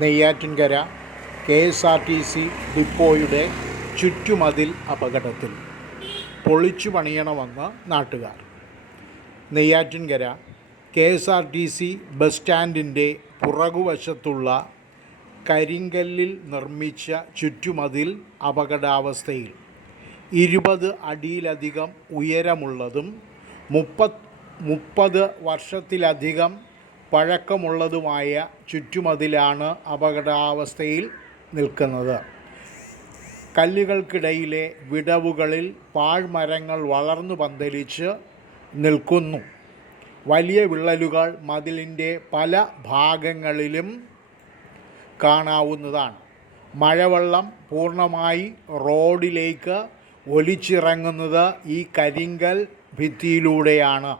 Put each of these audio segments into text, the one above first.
Neyyattinkara KSRTC ഡിപ്പോയുടെ ചുറ്റുമതിൽ അപകടത്തിൽ പൊളിച്ചു പണിയണമെന്ന് നാട്ടുകാർ. നെയ്യാറ്റിൻകര KSRTC ബസ് സ്റ്റാൻഡിൻ്റെ പുറകുവശത്തുള്ള കരിങ്കല്ലിൽ നിർമ്മിച്ച ചുറ്റുമതിൽ അപകടാവസ്ഥയിൽ 20 അടിയിലധികം ഉയരമുള്ളതും 30 വർഷത്തിലധികം പഴക്കമുള്ളതുമായ ചുറ്റുമതിലാണ് അപകടാവസ്ഥയിൽ നിൽക്കുന്നത്. കല്ലുകൾക്കിടയിലെ വിടവുകളിൽ പാഴ്മരങ്ങൾ വളർന്നു പന്തലിച്ച് നിൽക്കുന്നു. വലിയ വിള്ളലുകൾ മതിലിൻ്റെ പല ഭാഗങ്ങളിലും കാണാവുന്നതാണ്. മഴവെള്ളം പൂർണ്ണമായി റോഡിലേക്ക് ഒലിച്ചിറങ്ങുന്നത് ഈ കരിങ്കൽ ഭിത്തിയിലൂടെയാണ്.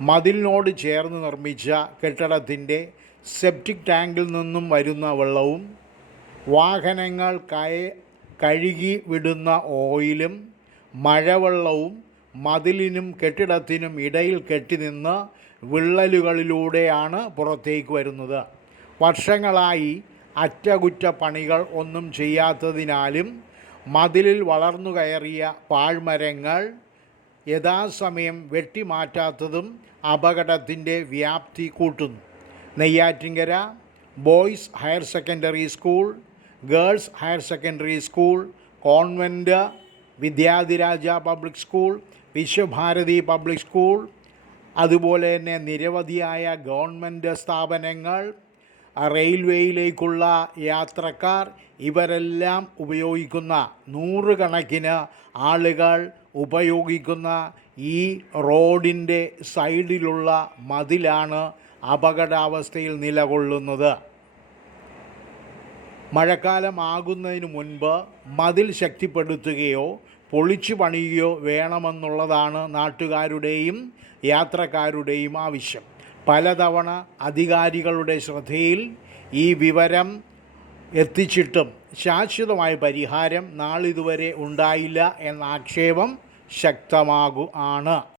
മതിലിനോട് ചേർന്ന് നിർമ്മിച്ച കെട്ടിടത്തിൻ്റെ സെപ്റ്റിക് ടാങ്കിൽ നിന്നും വരുന്ന വെള്ളവും വാഹനങ്ങൾ കഴുകി വിടുന്ന ഓയിലും മഴവെള്ളവും മതിലിനും കെട്ടിടത്തിനും ഇടയിൽ കെട്ടിനിന്ന് വിള്ളലുകളിലൂടെയാണ് പുറത്തേക്ക് വരുന്നത്. വർഷങ്ങളായി അറ്റകുറ്റപ്പണികൾ ഒന്നും ചെയ്യാത്തതിനാലും മതിലിൽ വളർന്നു കയറിയ പാഴ്മരങ്ങൾ യഥാസമയം വെട്ടിമാറ്റാത്തതും അപകടത്തിൻ്റെ വ്യാപ്തി കൂട്ടുന്നു. Neyyattinkara boys higher secondary school, girls higher secondary school, convent Vidyadhiraja public school, Vishwabharati public school, അതുപോലെ തന്നെ നിരവധിയായ ഗവൺമെൻറ് സ്ഥാപനങ്ങൾ, റെയിൽവേയിലേക്കുള്ള യാത്രക്കാർ ഇവരെല്ലാം ഉപയോഗിക്കുന്ന നൂറുകണക്കിന് ആളുകൾ ഉപയോഗിക്കുന്ന ഈ റോഡിൻ്റെ സൈഡിലുള്ള മതിലാണ് അപകടാവസ്ഥയിൽ നിലകൊള്ളുന്നത്. മഴക്കാലമാകുന്നതിന് മുൻപ് മതിൽ ശക്തിപ്പെടുത്തുകയോ പൊളിച്ചു പണിയുകയോ വേണമെന്നുള്ളതാണ് നാട്ടുകാരുടെയും യാത്രക്കാരുടെയും ആവശ്യം. പലതവണ അധികാരികളുടെ ശ്രദ്ധയിൽ ഈ വിവരം എത്തിച്ചിട്ടും ശാശ്വതമായ പരിഹാരം നാളിതുവരെ ഉണ്ടായില്ല എന്ന ആക്ഷേപം ശക്തമാണ്.